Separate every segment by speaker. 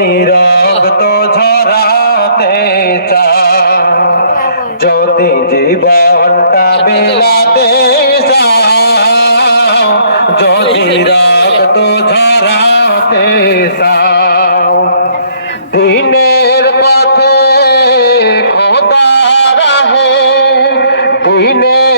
Speaker 1: আমি রক্ত ঝরাতে চাই যদি জীবনটা বিলাতে চাও যদি তো ঝরাতে চাও দিনের পথে খোদা রাহে দিনের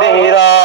Speaker 1: মেরা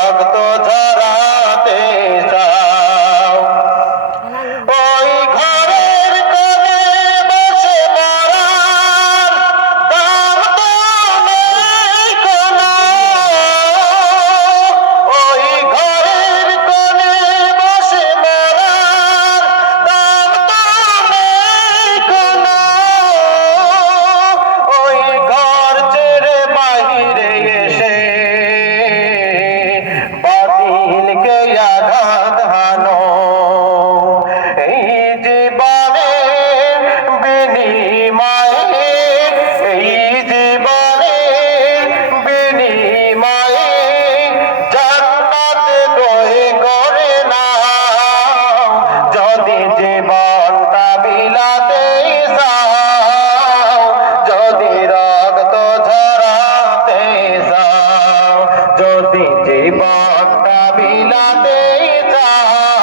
Speaker 1: যদি জীবনটা বিলাতে যায়